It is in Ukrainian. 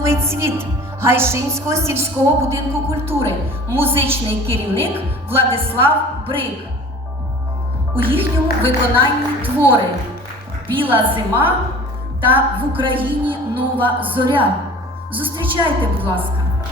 Новий цвіт Гайшинського сільського будинку культури, музичний керівник Владислав Брик. У їхньому виконанні твори Біла зима та в Україні нова зоря. Зустрічайте, будь ласка.